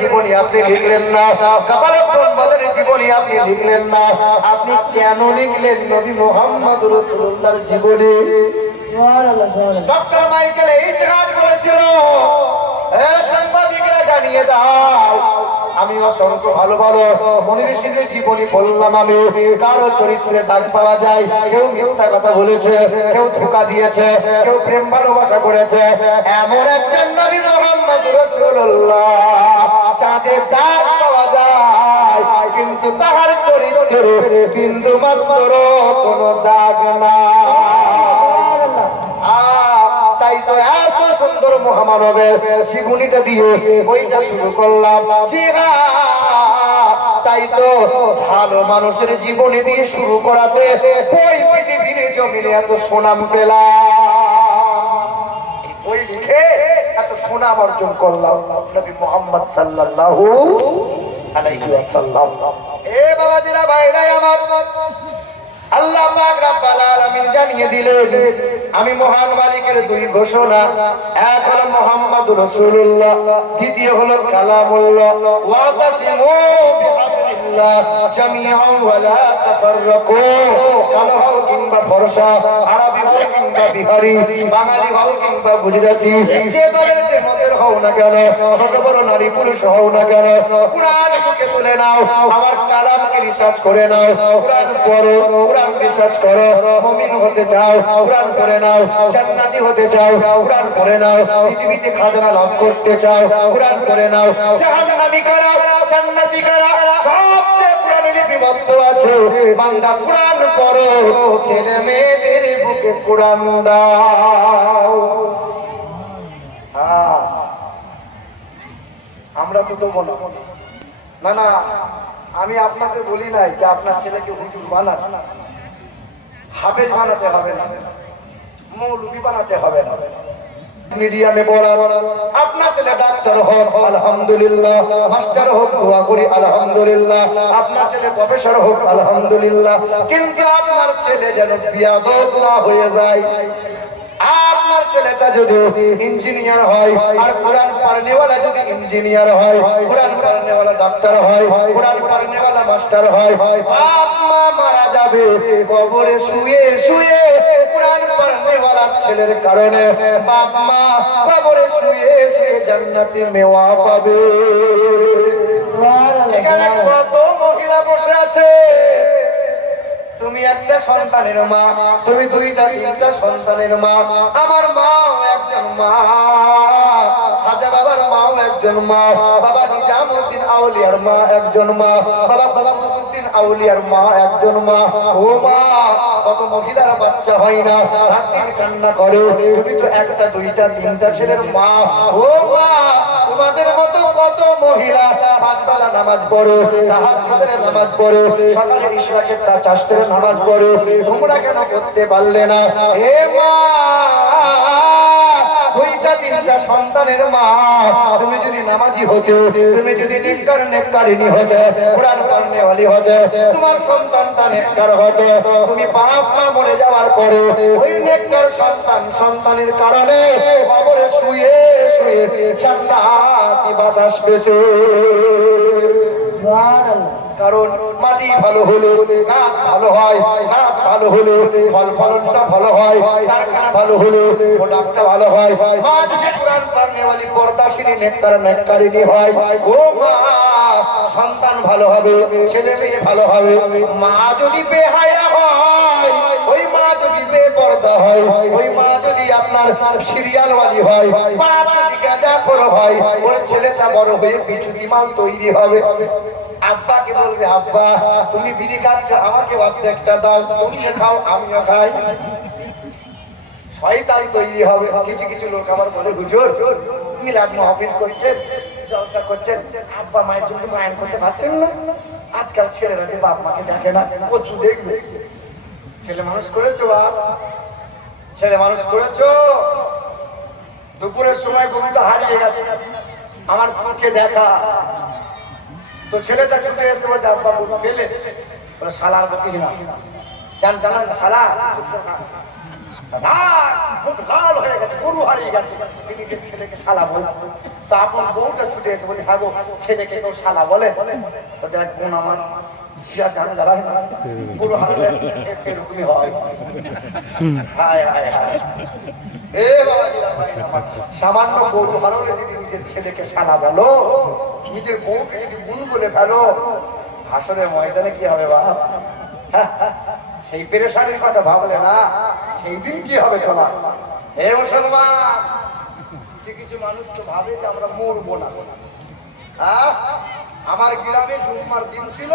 জীবনী আপনি লিখলেন না, কাপালাক্রম বাজারের জীবনী আপনি লিখলেন না, আপনি কেন লিখলেন নবী মুহাম্মদ রাসূলুল্লাহর জীবনী? ডক্টর মাইকেল এইচ হার্ট বলেছিল, সাংবাদিকরা জানিয়ে দাও, আমি অসংখ্য ভালো ভালো মনীষীদের জীবনী বললাম, আমি কারো চরিত্রে দাগ পাওয়া যায়, কেউ মিথ্যা কথা বলেছে, কেউ ধোঁকা দিয়েছে, কেউ প্রেম ভালোবাসা করেছে, এমন একজন নবী মুহাম্মদ রাসূলুল্লাহ চাঁদে দাগ পাওয়া যায়, কিন্তু তাহার চরিত্রে বিন্দু মাত্র কোনো দাগ না। তাই তো এত সুন্দর মহামানবের জীবনীটা দিয়ে বইটা শুরু করলাম। তাই তো ভালো মানুষের জীবনী দিয়ে শুরু করাতে বই পৃথিবীর জমিনে এত সুনাম পেলাম, বই লিখে এত সুনাম অর্জন করলাম নবী মুহাম্মদ সাল্লাল্লাহু আলাইহি ওয়াসাল্লাম। এ বাবাজিরা, ভাইরা আমার, আল্লাহ পাক রব্বুল আলামিন জানিয়ে দিলেন, আমি মহান মালিকের দুই ঘোষণা, এক হলো মুহাম্মদুর রাসূলুল্লাহ, দ্বিতীয় হলো কালামুল্লাহ। ওয়াতাসিমু বিহাবলিল্লাহ জামিআন ওয়া লা তাফাররাকু। কালো হও কিংবা ফরসা, আরবি হও কিংবা বিহারি, বাঙালি হও কিংবা গুজরাটি, যে দলের যে মতের হও না কেন, ছোট বড় নারী পুরুষ হও না কেন, কুরআন বুকে তুলে নাও, আমার কালামকে রিসার্চ করে নাও, কুরআন পড়ো, কুরআন রিসার্চ করো। মুমিন হতে চাও, কুরআন পড়ে নাও। জান্নাতি হতে চাও, কুরআন পড়ে নাও। পৃথিবীতে খাজনা লাভ করতে চাও, কুরআন পড়ে নাও। জাহান্নামী কারা, জান্নাতি কারা, সবচেয়ে কুরআনে লিপিবদ্ধ আছে। বান্দা কুরআন পড়ো, ছেলে মেয়েদের বুকে কুরআন দাও। আমরা তো দেবো না, না, আমি আপনাদের বলি নাই যে আপনার ছেলেকে হুজুর বানান, হাফেজ বানাতে হবে না, মৌলভী বানাতে হবে না, মিডিয়ামে পড়ান। আপনার ছেলে ডাক্তার হোক, আলহামদুলিল্লাহ, মাস্টার হোক, দোয়া করি আলহামদুলিল্লাহ, আপনার ছেলে প্রফেসর হোক, আলহামদুলিল্লাহ, কিন্তু আপনার ছেলে যেন বিয়াদব না হয়ে যায়। আপনার ছেলেটা যদি ইঞ্জিনিয়ার হয়, আর কুরআন পড়নেওয়ালা যদি ইঞ্জিনিয়ার হয়, কুরআন পড়নেওয়ালা ডাক্তার হয়, কুরআন পড়নেওয়ালা মাস্টার হয়, বাপ মা মারা যাবে কবরে শুয়ে শুয়ে, কুরআন পড়নেওয়ালা ছেলের কারণে বাপ মা কবরে শুয়ে শুয়ে জান্নাতে মেওয়া পাবে। এখানে কত মহিলা বসে আছে, তুমি একটা সন্তানের মা, তুমি দুইটা তিনটা সন্তানের মা, আমার মাও একজন মা, খাজা বাবার মাও একজন মা, বাবা নিজামউদ্দিন আউলিয়ার মা একজন মা, বাবা বাবাউদ্দিন আউলিয়ার মা একজন মা। ও মা, কত মহিলার বাচ্চা হয় না, রাত দিন কান্না করে, তুমি তো একটা দুইটা তিনটা ছেলের মা। ও মা, তোমাদের মতো কত মহিলা পাঁচ বেলা নামাজ পড়ে, তাহাজ্জুদের নামাজ পড়ে, সকালে ইশরাকের চাষতের নামাজ পড়ে, তোমরা কেন করতে পারলে না? হে মা, দুইটা তিনটা সন্তানের মা, তুমি যদি নামাজি হতে, তুমি যদি নেককারিনী হতে, কুরআন পড়নেওয়ালি হতে, তোমার সন্তানটা নেককার হতে, তুমি বাপ মা মরে যাওয়ার পরে ওই নেককার সন্তানের কারণে কবরে শুয়ে শুয়ে জান্নাতি বাতাস পেতে। কারণ মাটি ভালো হলে গাছ ভালো হয়, গাছ ভালো হলে ফল ফলনটা ভালো হয়, কারখানা ভালো হলে প্রোডাক্টটা ভালো হয়। মা যদি কুরআন পড়নেওয়ালি পর্দাশীলী নেককারিনী হয়, ও মা, সন্তান ভালো হবে, ছেলে মেয়ে ভালো হবে। মা যদি বেহায়া হয়, ওই মা যদি বেপরদা হয়, ওই মা যদি আপনার সিরিয়ালওয়ালি হয়, বাপ যদি গাঁজাখোর হয়, ওর ছেলেটা বড় হয়ে বিচুতি মাল তৈরি হবে। আব্বাকে বলবে, আব্বা তুমি বিড়ি খাচ্ছ, আমাকে অর্ধেকটা দাও, তুমিও খাও আমিও খাই, শয়তান তৈরি হবে। কিছু কিছু লোক আবার বলে, হুজুর মিলাদ মাহফিল করছেন, জলসা করছেন, আব্বা মায়ের জন্য বায়ান করতে পারছেন না। আজকাল ছেলেরা যে বাপ মাকে দেখে না, কচু দেখবে। ছেলে মানুষ করেছো, বাপ ছেলে মানুষ করেছো, দুপুরের সময় গরুটা হারিয়ে গেছে, আমার চোখে দেখা, তো ছেলেটা ছুটে এসে বলছে, আব্বা গরু পেলে? বলে, শালা বকি না, জানান শালা, মুখ লাল হয়ে গেছে, গরু হারিয়ে গেছে। তিনি যে ছেলেকে শালা বলছে, তো আপন বউটা ছুটে এসে বলছে, হ্যাঁ গো, ছেলেকে কেউ শালা বলে? তো দেখ বোন আমার, গরু হারালে এরকমই হয়। হায় হায় হায়। এ বাবাজিরা ভাইরা আমার, সামান্য গরু হারালে যদি নিজের ছেলেকে শালা বলো, নিজের বউকে যদি বোন বলে ফেলো, হাসরের ময়দানে কি হবে বাপ? সেই পেরেশানির কথা ভাবলে না, সেই দিন কি হবে তোমার? হে মুসলমান, কিছু কিছু মানুষ তো ভাবে যে আমরা মরবো না। আমার গ্রামে জুম্মার দিন ছিল,